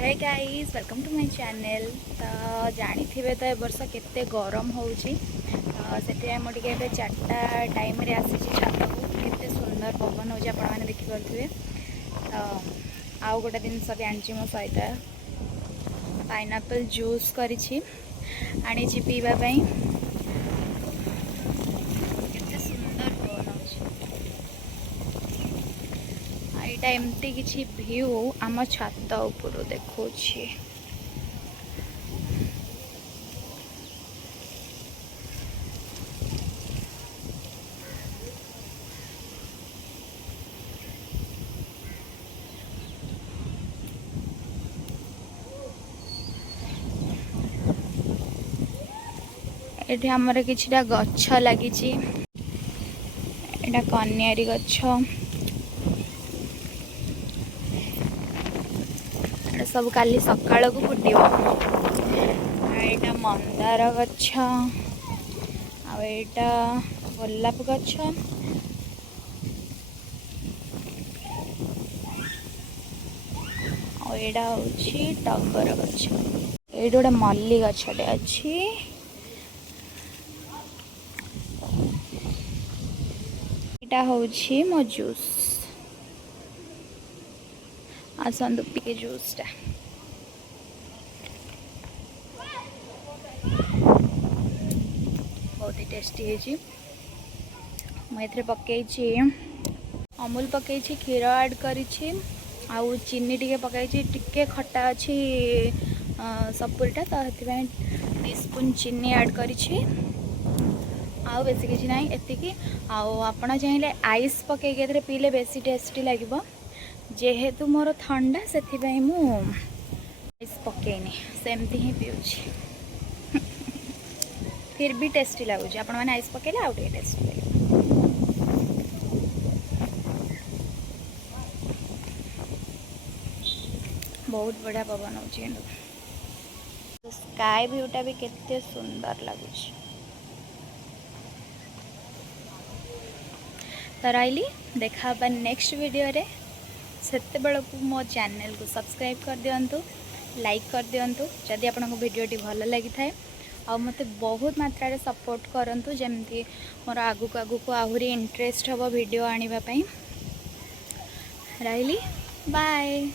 Hey guys welcome to my channel. तो जानी थे तो ए वर्ष केते गरम होउची से मुझे चार्टा टाइम रे आसी छात को केते सुंदर पवन हो आपण मैंने देखि पारे। तो आउ गोटे जिनस भी आनी मो सहित पाइनएप्पल जूस करी पीवा यहाँ एमती किसी व्यू आम छात उपर देखा ये आमर कि गछ लगी कन्यारी गछ सब काली सकाल को फुटो। यहाँ मंदार गछ आटा गोलाप गछ आटा हूँ टगर गछ ये गोटे मल्ली गछटे अच्छी यहाँ हूँ मो जूस आसतु पीके जूसटा बहुत ही टेस्टी है। मुझे पकई अमूल पकई क्षीर ऐड करी आउ चीनी टिके पकई टिके खट्टा अच्छी सपुरीटा तो ये टीस्पून चीनी ऐड करी आउ बेसी किसी ना एतिकी आपण चाहिए आइस पकईके पीले बेसी टेस्टी लगे जेहेतु मोर ठंडा से आइस पकईनी सेमती ही पीऊँगी फिर भी टेस्टी लगुच आपण मैंने आइस पकईले आउ टेस्टी लगे। बहुत बढ़िया पवन हो स्काई व्यूटा भी केते सुंदर लगुच। तो रही देखा नेक्स्ट वीडियो रे सेते बेलू मो चैनल को सब्सक्राइब कर दिंतु लाइक कर दिंतु जदि आपको वीडियोटी भल लगी थाए आ मते बहुत मात्रा सपोर्ट करंतु जेमती मोर आगु को आहुरी इंटरेस्ट हम वीडियो आने रही बाय।